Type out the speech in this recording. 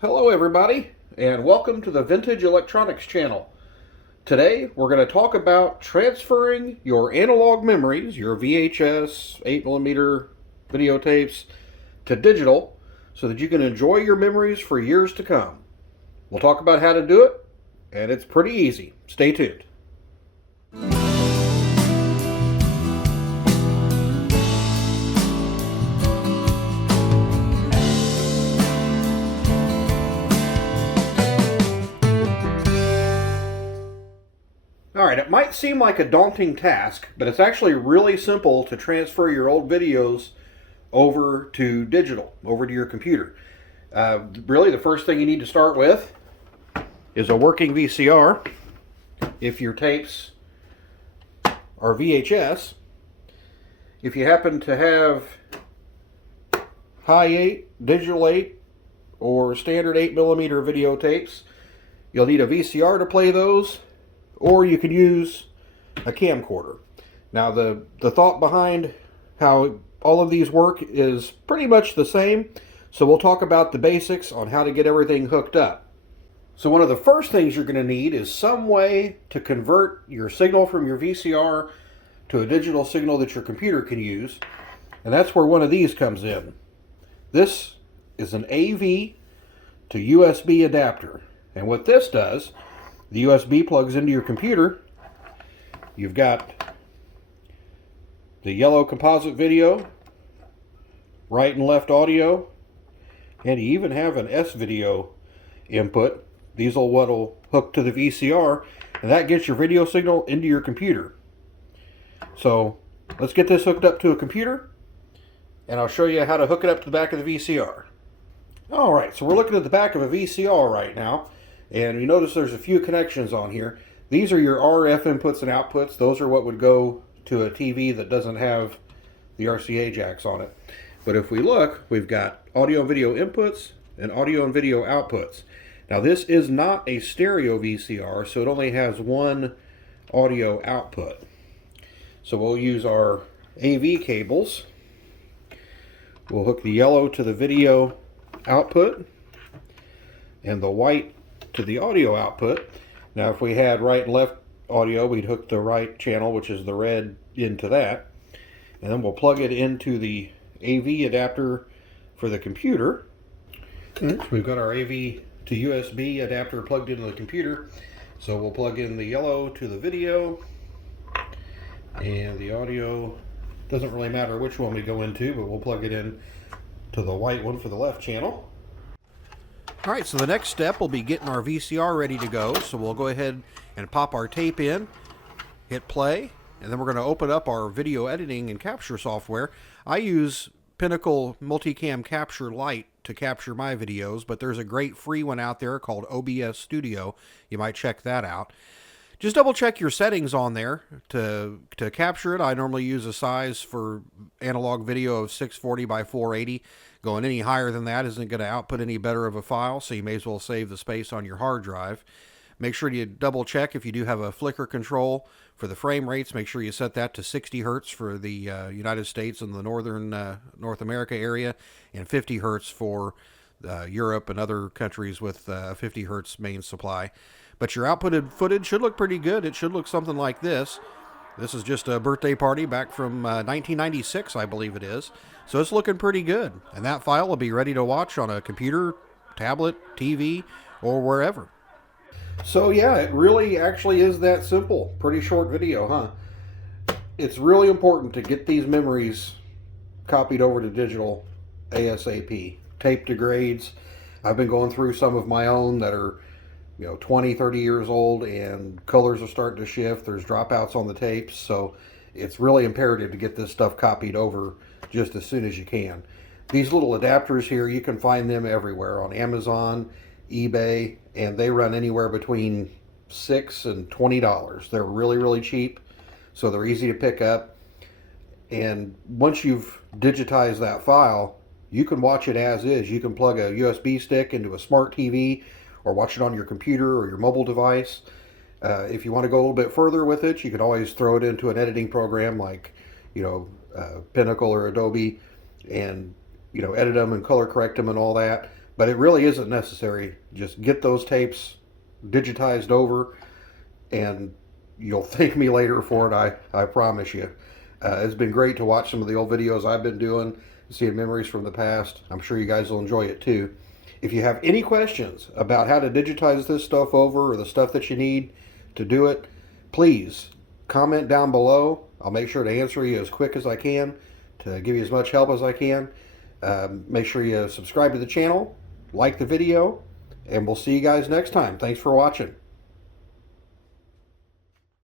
Hello everybody, and welcome to the Vintage Electronics channel. Today we're going to talk about transferring your analog memories, your VHS 8mm videotapes, to digital so that you can enjoy your memories for years to come. We'll talk about how to do it, and it's pretty easy. Stay tuned. Alright, it might seem like a daunting task, but it's actually really simple to transfer your old videos over to digital, over to your computer. Really, the first thing you need to start with is a working VCR. If your tapes are VHS, if you happen to have high 8, digital 8, or standard 8mm videotapes, you'll need a VCR to play those, or you can use a camcorder. Now the thought behind how all of these work is pretty much the same, so we'll talk about the basics on how to get everything hooked up. So one of the first things you're going to need is some way to convert your signal from your VCR to a digital signal that your computer can use, and that's where one of these comes in. This is an AV to USB adapter, and what this does, the USB plugs into your computer. You've got the yellow composite video, right and left audio, and you even have an S-video input. These are what'll hook to the VCR, and that gets your video signal into your computer. So let's get this hooked up to a computer, and I'll show you how to hook it up to the back of the VCR. Alright, so we're looking at the back of a VCR right now. And you notice there's a few connections on here. These are your RF inputs and outputs. Those are what would go to a TV that doesn't have the RCA jacks on it. But if we look, we've got audio and video inputs and audio and video outputs. Now this is not a stereo VCR, so it only has one audio output. So we'll use our AV cables. We'll hook the yellow to the video output and the white to the audio output. Now if we had right and left audio, we'd hook the right channel, which is the red, into that, and then we'll plug it into the AV adapter for the computer. So we've got our AV to USB adapter plugged into the computer, so we'll plug in the yellow to the video, and the audio doesn't really matter which one we go into, but we'll plug it in to the white one for the left channel. Alright, so the next step will be getting our VCR ready to go. So we'll go ahead and pop our tape in, hit play, and then we're going to open up our video editing and capture software. I use Pinnacle Multicam Capture Lite to capture my videos, but there's a great free one out there called OBS Studio. You might check that out. Just double check your settings on there to capture it. I normally use a size for analog video of 640 by 480. Going any higher than that isn't going to output any better of a file, so you may as well save the space on your hard drive. Make sure you double check if you do have a flicker control for the frame rates. Make sure you set that to 60 hertz for the United States and the northern North America area, and 50 hertz for Europe and other countries with 50 hertz main supply. But your outputted footage should look pretty good. It should look something like this. This is just a birthday party back from 1996, I believe it is. So it's looking pretty good. And that file will be ready to watch on a computer, tablet, TV, or wherever. So yeah, it really actually is that simple. Pretty short video, huh? It's really important to get these memories copied over to digital ASAP. Tape degrades. I've been going through some of my own that are 20, 30 years old, and colors are starting to shift. There's dropouts on the tapes, so it's really imperative to get this stuff copied over just as soon as you can. These little adapters here, you can find them everywhere on Amazon, eBay, and they run anywhere between $6 and $20. They're really, really cheap, so they're easy to pick up. And once you've digitized that file, you can watch it as is. You can plug a USB stick into a smart TV or watch it on your computer or your mobile device. If you want to go a little bit further with it, you can always throw it into an editing program like, Pinnacle or Adobe, and edit them and color correct them and all that. But it really isn't necessary. Just get those tapes digitized over, and you'll thank me later for it. I promise you. It's been great to watch some of the old videos I've been doing, seeing memories from the past. I'm sure you guys will enjoy it too. If you have any questions about how to digitize this stuff over, or the stuff that you need to do it, please comment down below. I'll make sure to answer you as quick as I can, to give you as much help as I can. Make sure you subscribe to the channel, like the video, and we'll see you guys next time. Thanks for watching.